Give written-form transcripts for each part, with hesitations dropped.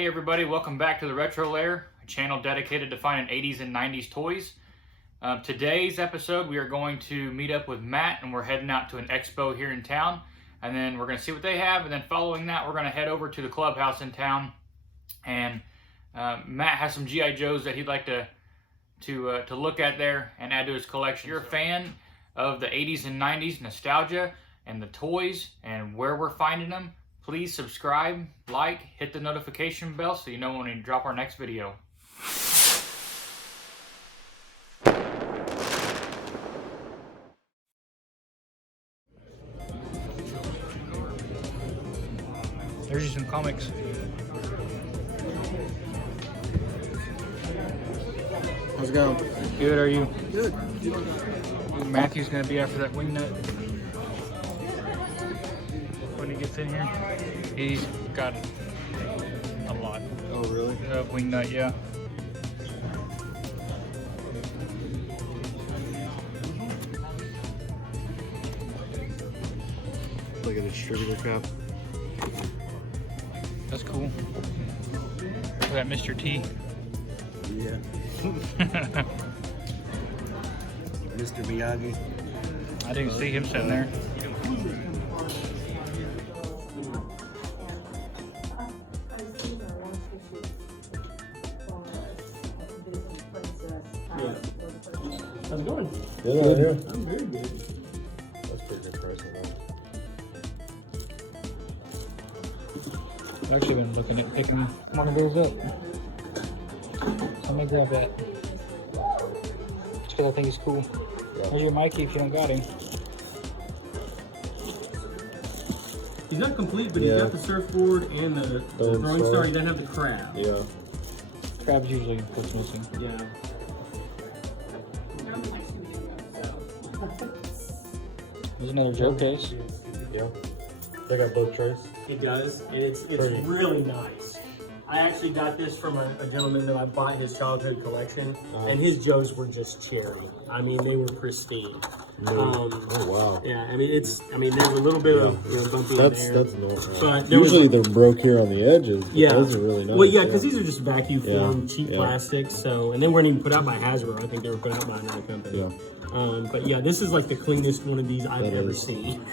Hey everybody, welcome back to the Retro Lair, a channel dedicated to finding 80s and 90s toys. Today's episode we are going to meet up with Matt and we're heading out to an expo here in town, and then we're going to see what they have, and then following that we're going to head over to the clubhouse in town, and Matt has some G.I. Joes that he'd like to look at there and add to his collection. If you're a fan of the 80s and 90s nostalgia and the toys and where we're finding them, please subscribe, like, hit the notification bell so you know when we drop our next video. There's some comics. How's it going? Good, are you? Good. Matthew's gonna be after that wing nut. When he gets in here, he's got a lot. Oh, really? Of wing nut, yeah. Like a distributor cup. That's cool. Look at that Mr. T. Yeah. Mr. Miyagi. I didn't see him sitting there. How's it going? Good. Yeah. I'm very good. That's pretty good price on that. I've actually been looking at picking one of those up. Let me grab that. Just because I think it's cool. Yeah. Here's your Mikey if you don't got him. He's not complete, but he's got the surfboard and the throwing star. He doesn't have the crab. Yeah. Crab's usually what's missing. Yeah. There's another Joe case. Yeah. They got both trays. It does, and it's really nice. I actually got this from a gentleman that I bought his childhood collection, and his Joes were just cherry. I mean, they were pristine. Oh wow. Yeah, I mean there's a little bit of bumpy in there. That's normal. But usually they're broke here on the edges. But yeah, those are really nice. Well, yeah, because these are just vacuum formed, cheap Yeah. plastics. So, and they weren't even put out by Hasbro. I think they were put out by another company. Yeah. But yeah, this is like the cleanest one of these I've ever seen.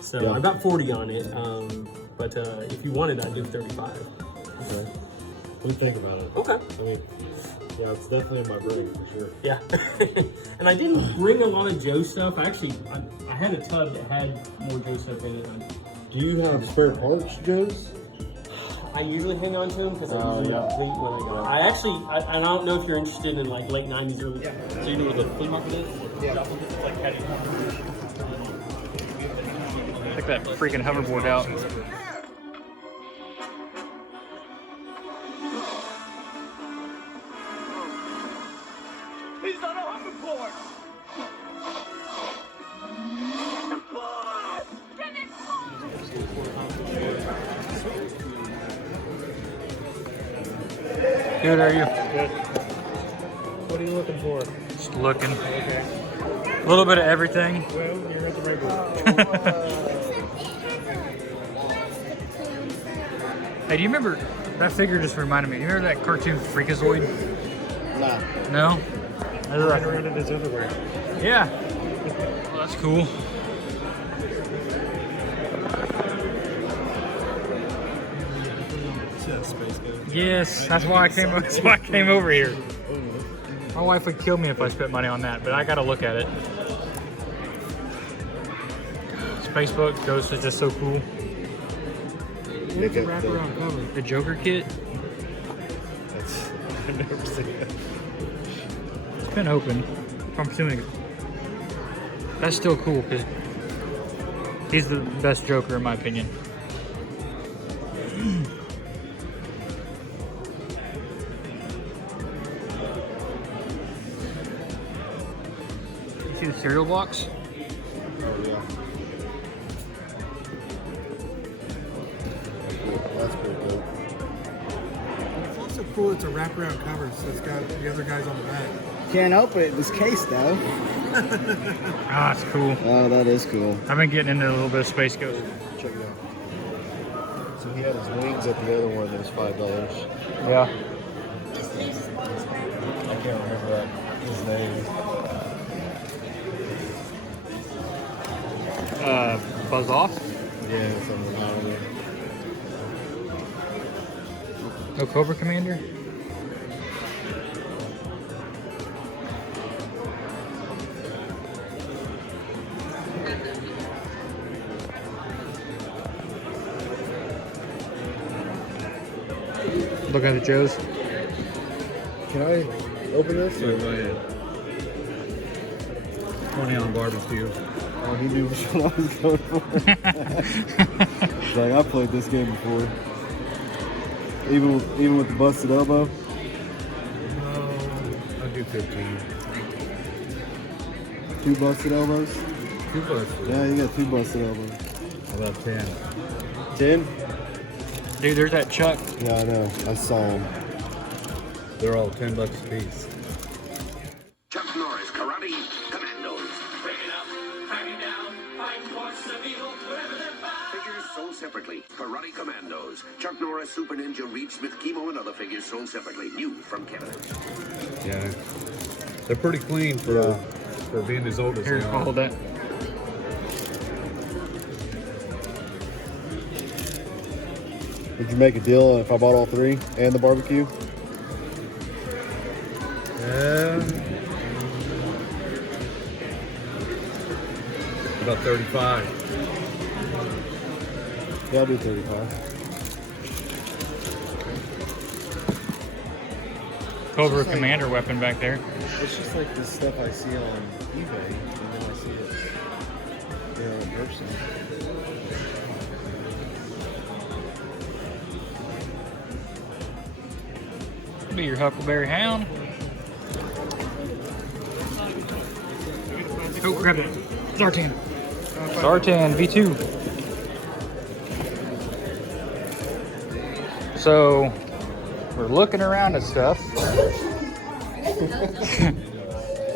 So Yeah. I got 40 on it. But if you wanted, I'd do 35. Okay. What do you think about it? Okay. I mean, yeah, it's definitely in my brain for sure. Yeah. And I didn't bring a lot of Joe stuff. I had a tub that had more Joe stuff in it. Do you have spare parts, Joe's? I usually hang on to them because I usually deplete when I go. I don't know if you're interested in like late 90s, early. Yeah. So you know what the flea market is? Yeah. Check that freaking hoverboard out. He's on a hoverboard! Good, are you? Good. What are you looking for? Just looking. Okay. A little bit of everything. Well, you're at the right one. Hey, do you remember, that figure just reminded me, do you remember that cartoon Freakazoid? Nah. No? Right around in his underwear. Yeah. Well, that's cool. Yes, that's why I came. That's why I came over here. My wife would kill me if I spent money on that, but I gotta look at it. Spacebook Ghost is just so cool. What's the wraparound cover? The Joker kit. I've never seen that. It's been open. I'm assuming that's still cool because he's the best Joker in my opinion. You see the cereal box? Oh, yeah. That's pretty cool. It's also cool it's a wraparound cover, so it's got the other guys on the back. Can't open it in this case though. Ah, it's cool. Oh, that is cool. I've been getting into a little bit of Space Ghost. Check it out. So he had his wings at the other one that was $5. Yeah. I can't remember his name. Buzz off. Yeah, something like that. No Cobra Commander. Look at the Joes. Can I open this? Or? Go ahead. 20 on barbecue. Oh, he knew which one I was going for. It's like, I played this game before. Even with the busted elbow. No, I'll do 15. 2 busted elbows. 2 busted. Yeah, you got 2 busted elbows. How about 10? 10? Dude, there's that Chuck. Yeah, I know. I saw him. They're all $10 a piece. Chuck Norris Karate Commandos. Break it up, crack it down, fight forces of evil, wherever they're found. Figures sold separately. Karate Commandos. Chuck Norris, Super Ninja, Reed Smith, Chemo, and other figures sold separately. New from Canada. Yeah. They're pretty clean for being as old as Here, they I'll are. hold that. Would you make a deal if I bought all 3 and the barbecue? About 35. Yeah, I'll do 35. Cobra Commander weapon back there. It's just like the stuff I see on eBay, and then I see it, in person. Be your Huckleberry Hound. Oh, grab it. Zartan. Zartan V2. So, we're looking around at stuff.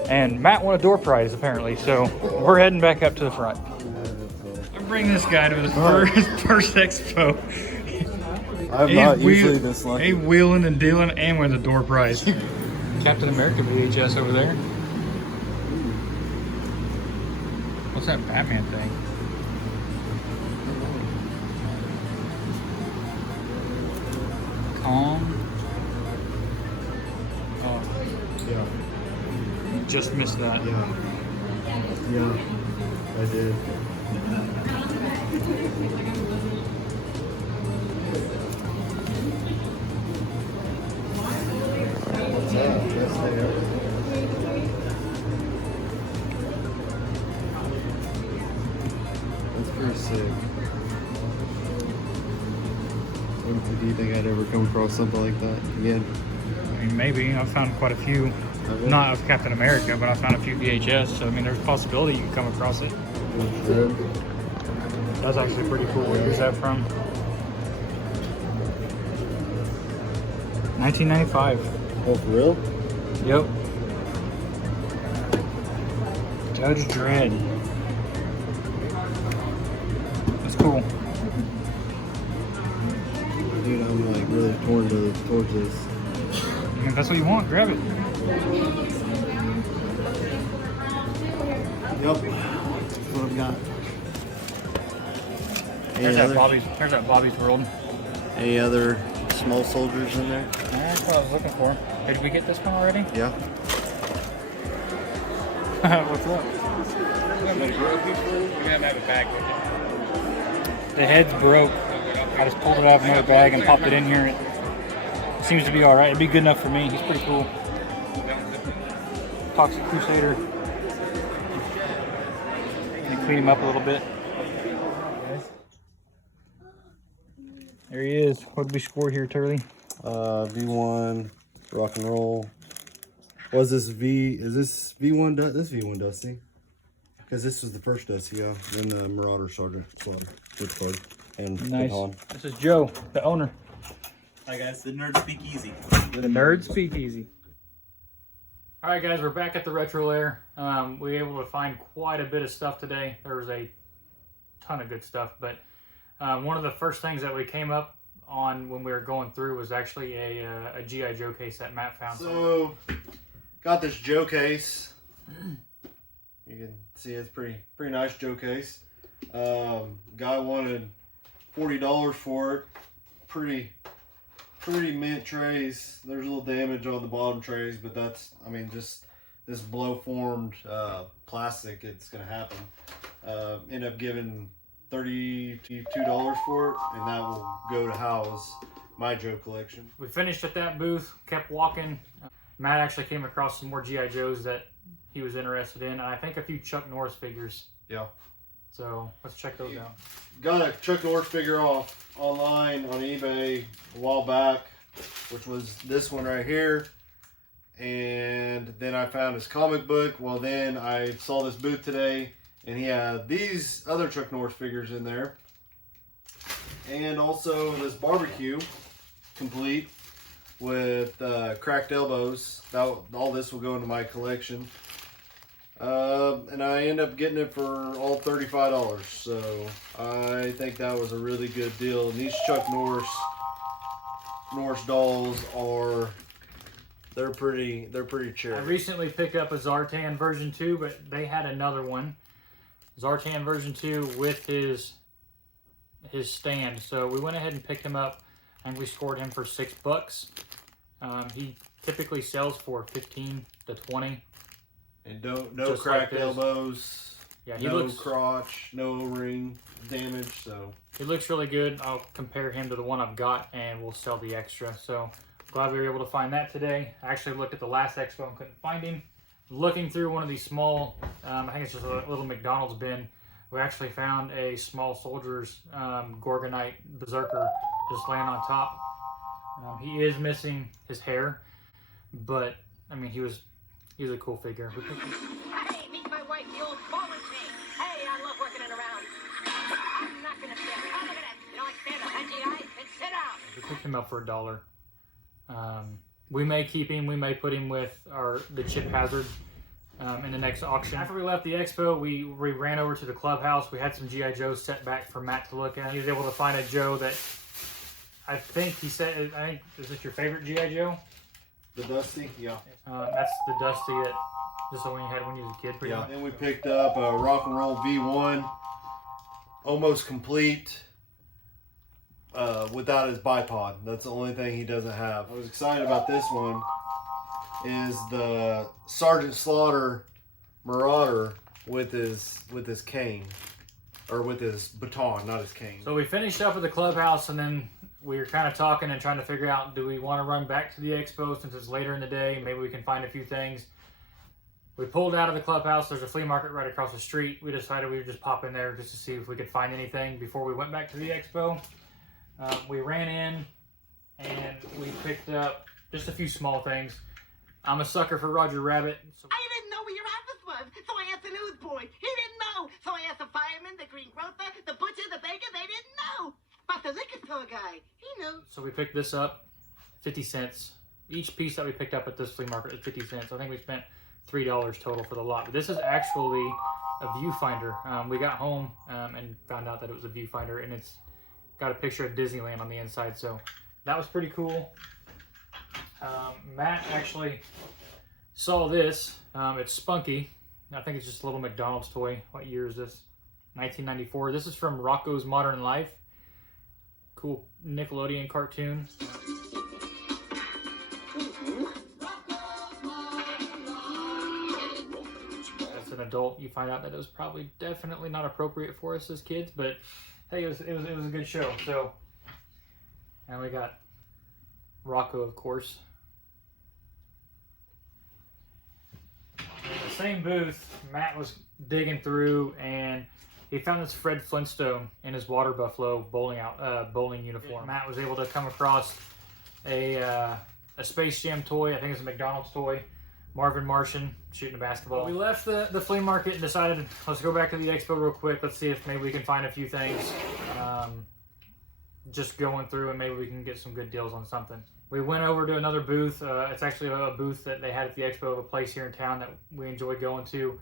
And Matt won a door prize, apparently. So, we're heading back up to the front. I'm bringing this guy to his first expo. I'm not usually this lucky. Hey, wheeling and dealing and win the door prize. Captain America VHS over there. What's that Batman thing? Calm. Oh, Yeah, just missed that. yeah, I did. What's that? Best day ever. That's pretty sick. Do you think I'd ever come across something like that again? I mean, maybe. I've found quite a few. Okay. Not of Captain America, but I found a few VHS. So, I mean, there's a possibility you can come across it. Red. That's actually pretty cool. Where's that from? 1995. Oh, for real? Yep. Judge Dredd. That's cool. Dude, I'm like really torn towards this. I mean, if that's what you want, grab it. Yep. That's what I've got. There's that Bobby's World. Any other small soldiers in there? That's what I was looking for. Did we get this one already? Yeah. What's up? The head's broke. I just pulled it off another bag and popped it in here. It seems to be alright. It'd be good enough for me. He's pretty cool. Toxic Crusader. Gonna clean him up a little bit. There he is. What did we score here, Turley? V1, rock and roll. Was this V? Is this V1? This V1 Dusty? Because this was the first Dusty, yeah. Then the Marauder Sergeant Club, which club, and Nice. Baton. This is Joe, the owner. Hi guys, the Nerd Speak Easy. The Nerd Speak Easy. All right, guys, we're back at the Retro Lair. We were able to find quite a bit of stuff today. There was a ton of good stuff, but One of the first things that we came up on when we were going through was actually a G.I. Joe case that Matt found. So, got this Joe case. You can see it's pretty nice Joe case. Guy wanted $40 for it. Pretty mint trays. There's a little damage on the bottom trays, but that's, I mean, just this blow formed plastic, it's gonna happen. End up giving $32 for it, and that will go to house my Joe collection. We finished at that booth, kept walking. Matt actually came across some more G.I. Joes that he was interested in, and I think a few Chuck Norris figures. Yeah. So let's check those out. Got a Chuck Norris figure off online on eBay a while back, which was this one right here. And then I found his comic book. Well, then I saw this booth today, and he had these other Chuck Norris figures in there. And also this barbecue, complete with cracked elbows. All this will go into my collection. And I end up getting it for all $35. So I think that was a really good deal. And these Chuck Norris dolls are, they're pretty cherry. I recently picked up a Zartan version 2, but they had another one. Zartan version 2 with his stand. So we went ahead and picked him up, and we scored him for $6. He typically sells for 15 to 20. And no cracked elbows, yeah, he no looks, crotch, no ring damage. So he looks really good. I'll compare him to the one I've got, and we'll sell the extra. So glad we were able to find that today. I actually looked at the last expo and couldn't find him. Looking through one of these small, I think it's just a little McDonald's bin, we actually found a small soldier's Gorgonite Berserker just laying on top. He is missing his hair, but I mean, he was a cool figure. Hey, meet my wife, the old bowling chain. Hey, I love working it around. I'm not gonna stand. Oh, look at that. You don't stand up. Hey, then sit down. We picked him up for $1. We may keep him. We may put him with the Chip Hazard in the next auction. After we left the expo, we ran over to the clubhouse. We had some G.I. Joes set back for Matt to look at. He was able to find a Joe that I think he said, is this your favorite G.I. Joe? the Dusty, yeah. That's the Dusty that just the one you had when you was a kid. Yeah. Then we picked up a Rock and Roll V1, almost complete, without his bipod. That's the only thing he doesn't have. I was excited about this one. Is the Sergeant Slaughter Marauder with his cane, or with his baton, not his cane. So we finished up at the clubhouse, and then we were kind of talking and trying to figure out, do we want to run back to the expo since it's later in the day? Maybe we can find a few things. We pulled out of the clubhouse. There's a flea market right across the street. We decided we would just pop in there just to see if we could find anything before we went back to the expo. We ran in and we picked up just a few small things. I'm a sucker for Roger Rabbit. So I didn't know where your office was, so I asked the newsboy. He didn't know, so I asked the fireman, the greengrocer, the butcher, the baker. They didn't know. But the liquor store guy, he knew. So we picked this up, 50 cents. Each piece that we picked up at this flea market is 50 cents. I think we spent $3 total for the lot. But this is actually a viewfinder. We got home and found out that it was a viewfinder, and it's got a picture of Disneyland on the inside. So that was pretty cool. Matt actually saw this. It's Spunky. I think it's just a little McDonald's toy. What year is this? 1994. This is from Rocco's Modern Life. Cool Nickelodeon cartoon. As an adult, you find out that it was probably definitely not appropriate for us as kids, but hey, it was a good show. So, and we got Rocco, of course. In the same booth, Matt was digging through, and he found this Fred Flintstone in his water buffalo bowling uniform. Matt was able to come across a Space Jam toy. I think it's a McDonald's toy. Marvin Martian shooting a basketball. We left the flea market and decided, let's go back to the expo real quick. Let's see if maybe we can find a few things. Just going through, and maybe we can get some good deals on something. We went over to another booth. It's actually a booth that they had at the expo of a place here in town that we enjoyed going to.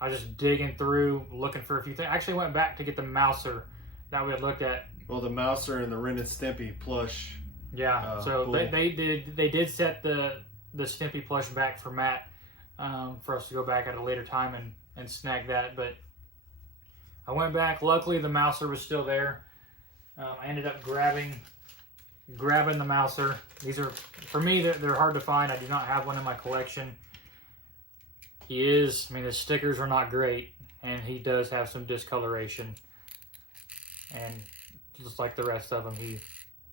I was just digging through, looking for a few things. I actually went back to get the Mauser that we had looked at Well, the Mauser and the Ren and Stimpy plush. Yeah, so cool. they did set the Stimpy plush back for Matt for us to go back at a later time and snag that. But I went back. Luckily, the Mauser was still there. I ended up grabbing the Mauser. These are, for me, they're hard to find. I do not have one in my collection. I mean, the stickers are not great, and he does have some discoloration. And just like the rest of them, he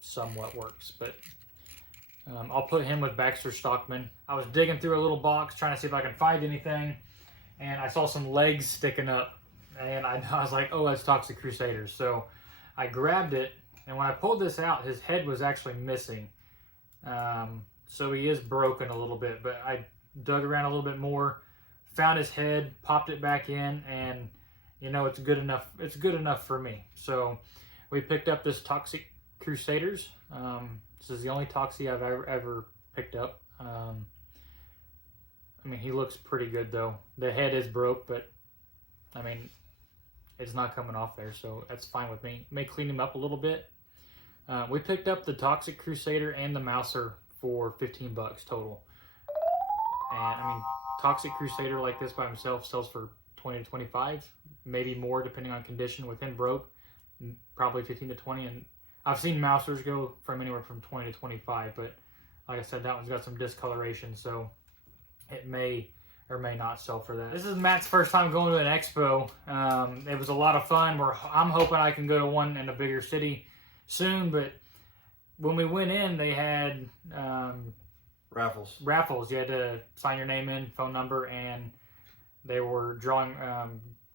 somewhat works. But I'll put him with Baxter Stockman. I was digging through a little box trying to see if I can find anything, and I saw some legs sticking up, and I was like, oh, that's Toxic Crusaders. So I grabbed it, and when I pulled this out, his head was actually missing. So he is broken a little bit, but I dug around a little bit more, found his head, popped it back in, and you know, it's good enough. It's good enough for me. So we picked up this Toxic Crusaders. This is the only Toxie I've ever picked up. I mean, he looks pretty good though. The head is broke, but I mean, it's not coming off there, so that's fine with me. May clean him up a little bit. We picked up the Toxic Crusader and the Mauser for $15 total. And I mean, Toxic Crusader like this by himself sells for 20 to 25, maybe more depending on condition. With him broke, probably 15 to 20. And I've seen Mausers go from anywhere from 20 to 25, but like I said, that one's got some discoloration, so it may or may not sell for that. This is Matt's first time going to an expo. It was a lot of fun. I'm hoping I can go to one in a bigger city soon, but when we went in, they had raffles. You had to sign your name in, phone number, and they were drawing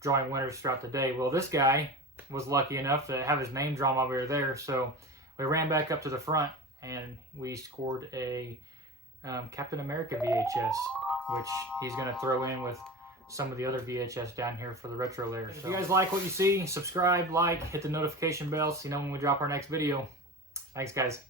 winners throughout the day. Well, this guy was lucky enough to have his name drawn while we were there, so we ran back up to the front and we scored a Captain America VHS, which he's going to throw in with some of the other VHS down here for the retro layer. If you guys like what you see, subscribe, like, hit the notification bell so you know when we drop our next video. Thanks, guys.